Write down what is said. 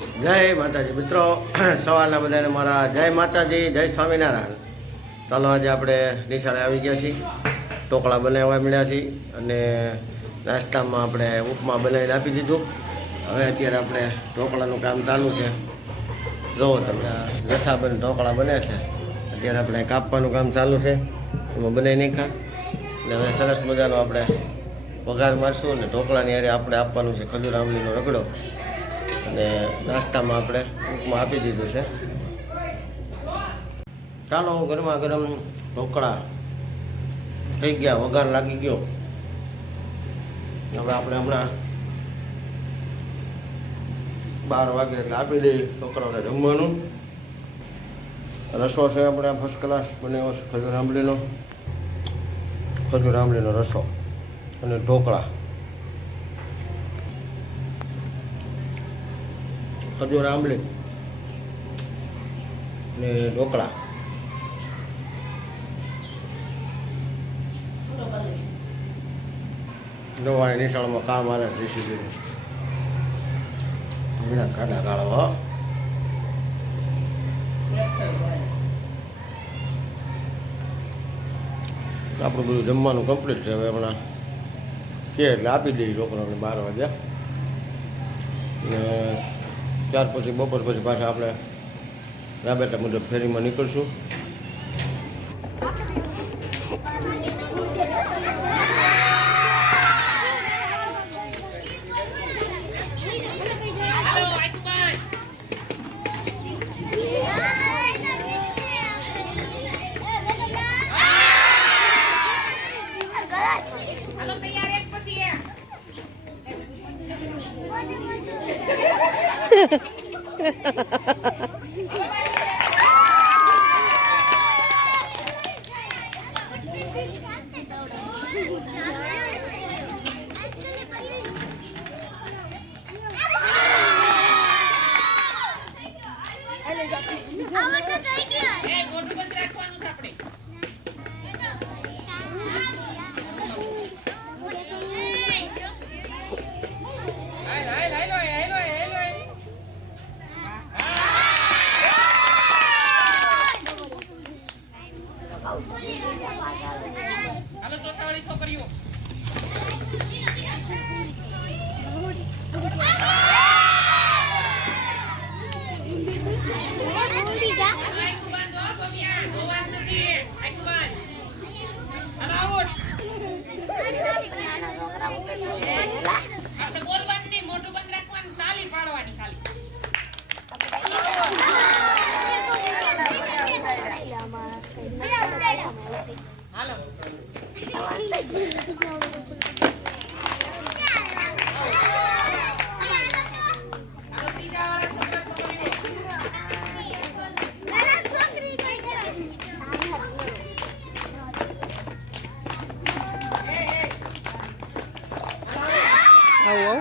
જય માતાજી મિત્રો, સવારના બધાને મારા જય માતાજી, જય સ્વામિનારાયણ. ચાલો આજે આપણે નિશાળે આવી ગયા છીએ, ઢોકળા બનાવવા મળ્યા છીએ અને નાસ્તામાં આપણે ઉપમા બનાવીને આપી દીધું. હવે અત્યારે આપણે ઢોકળાનું કામ ચાલુ છે. જુઓ તમે, જથ્થાબંધ ઢોકળા બને છે. અત્યારે આપણે કાપવાનું કામ ચાલુ છે, એમાં બનાવી નાખ્યા અને હવે સરસ મજાનો આપણે વઘાર મારશું અને ઢોકળાની હારે આપણે આપવાનું છે ખજૂર આંબલીનો રગડો. અને નાસ્તામાં આપણે ઉપમા આપી દીધું છે. ચાલો ગરમા ગરમ ઢોકળા થઈ ગયા, વઘાર લાગી ગયો. હવે આપણે હમણાં 12 વાગે એટલે આપી દઈએ છોકરાઓને જમવાનું. રસો છે આપણે ફર્સ્ટ ક્લાસ બનાવ્યો છે, ખજૂર આંબલીનો રસો અને ઢોકળા. ખજૂર આંબલી ને ઢોકળા. નવા નિશાળમાં કામ આવે રેસીપીનું હમણાં ખાડા ગાળવા. આપણું બધું જમવાનું કમ્પ્લીટ છે. હવે હમણાં કે એટલે આપી દઈએ છોકરાઓને 12 વાગ્યા. ને ત્યાર પછી બપોર પછી પાછા આપણે રાબેતા મુજબ ફેરીમાં નીકળશું. હાલો ચોટાવાળી છોકરીઓ આપણે બોલવાનું નહીં, મોટું બંધ રાખવાનું, તાલી પાડવાની ખાલી. હાલો આવો